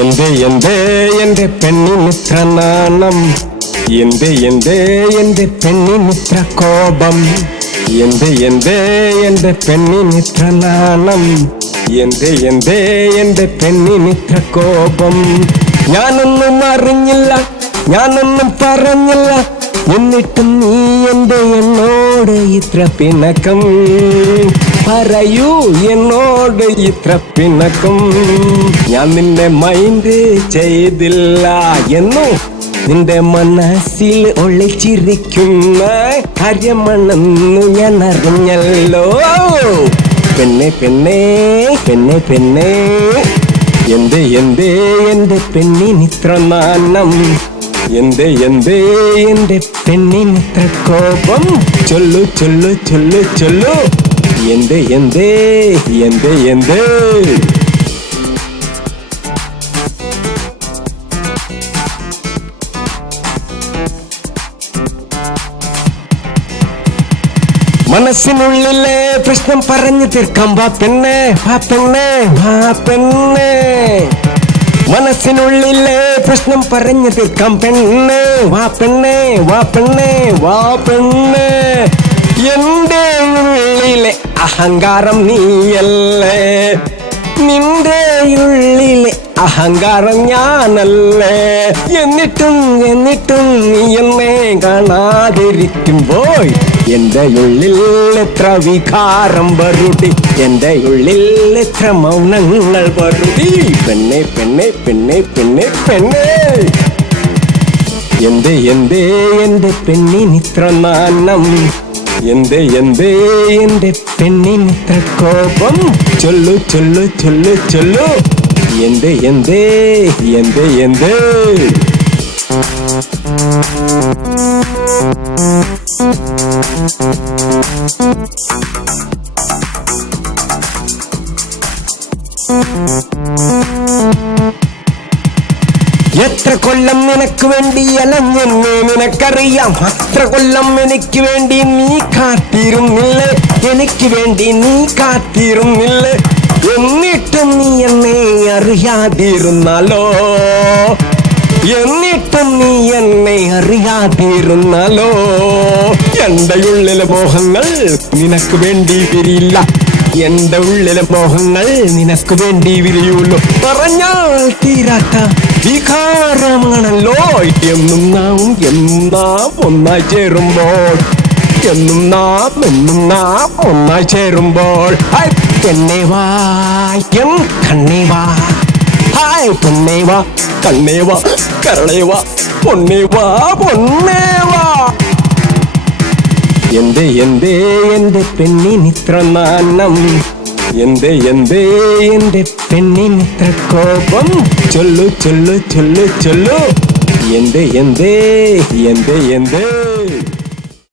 എന്തേ എന്തേ എന്റെ പെണ്ണിനിത്ര നാണം? എന്തേ എന്തേ എന്റെ പെണ്ണിനിത്ര കോപം? എന്തേ എന്തേ എന്റെ പെണ്ണിനിത്ര നാണം? എന്തേ എന്തേ എന്റെ പെണ്ണിനിത്ര കോപം? ഞാനൊന്നും അറിഞ്ഞില്ല ഞാനൊന്നും പറഞ്ഞില്ല. എന്നിട്ടും നീ എന്റെ എന്നോട് ഇത്ര പിണക്കം? പറയൂ എന്നോട് ഇത്ര പിണക്കം? ഞാൻ നിന്നെ മൈൻഡ് ചെയ്തില്ല എന്നു നിന്റെ മനസ്സിൽ ഒളിച്ചിരിക്കുന്ന കാര്യമാണെന്ന് ഞാൻ അറിഞ്ഞല്ലോ. പെണ്ണെ പെണ്ണെ പെണ്ണെ പെണ്ണെ. എന്തേ എന്തേ എന്റെ പെണ്ണിനിത്ര നാണം? എന്തേ എന്തേ എന്റെ പെണ്ണിനിത്ര കോപം? ചൊല്ലു ചൊല്ലു ചൊല്ലു ചൊല്ലു. എന്തേ എന്തേ എന്തേ എന്തേ. മനസ്സിനുള്ളിലെ പ്രശ്നം പറഞ്ഞു തീർക്കാം വാ പെണ്ണേ വാ പെണ്ണേ വാ പെണ്ണെ. മനസ്സിനുള്ളിലെ പ്രശ്നം പറഞ്ഞു തീർക്കാം പെണ്ണ്. വാ പെണ്ണെ വാ പെണ്ണെ വാ പെണ്ണ്. എന്റെ ഉള്ളിലെ അഹങ്കാരം നീയല്ലേ? നിന്റെ ഉള്ളിലെ അഹങ്കാരം ഞാനല്ലേ? എന്നിട്ടും എന്നിട്ടും നീ എന്നെ കാണാതിരിക്കുമ്പോൾ എന്റെ ഉള്ളിൽ എത്ര വികാരം വരുടി എന്റെ ഉള്ളിൽ എത്ര മൗനങ്ങൾ വരുടി പെണ്ണെ പെണ്ണെ പെണ്ണെ പെണ്ണെ പെണ്ണെ എന്തേ എന്തേ എന്റെ പെണ്ണിനിത്ര നാണം എന്തേ എന്തേ എന്റെ പെണ്ണിനിത്ര കോപം ചൊല്ലു ചൊല്ലു ചൊല്ലു ചൊല്ലു എന്തേ എന്തേ എന്തേ എന്തേ എത്ര കൊല്ലം നിനക്ക് വേണ്ടി അലഞ്ഞെന്ന് നിനക്കറിയാം? അത്ര കൊല്ലം എനിക്ക് വേണ്ടി നീ കാത്തിരുന്നില്ല? എനിക്ക് വേണ്ടി നീ കാത്തിരുന്നില്ല? എന്നിട്ടും നീ എന്നെ അറിയാതിരുന്നാലോ? എന്നിട്ടും നീ എന്നെ അറിയാതിരുന്നാലോ? എന്റെ ഉള്ളിലെ മോഹങ്ങൾ നിനക്ക് വേണ്ടി വിരിയില്ല എന്റെ ഉള്ളിലെ മോഹങ്ങൾ നിനക്ക് വേണ്ടി വിരിയുള്ളൂ പറഞ്ഞാൽ തീരാത്ത വികാരമാണല്ലോ. എന്നും നാം എന്നും നാം ഒന്നായി ചേരുമ്പോൾ? എന്നും നാം എന്നും നാം ഒന്നായി ചേരുമ്പോൾ. എന്നെ വായിക്കും എൻ കണ്ണേ ഹായ് പൊന്നേവ കണ്ണേവ കരളേവ പൊന്നേവ പൊന്നേവ എന്തേ എന്തേ എന്റെ പെണ്ണിനിത്ര നാണം? എന്തേ എന്തേ എന്റെ പെണ്ണിനിത്ര കോപം? ചൊല്ലു ചൊല്ലു ചൊല്ലു ചൊല്ലു. എന്തേ എന്തേ എന്തേ എന്തേ.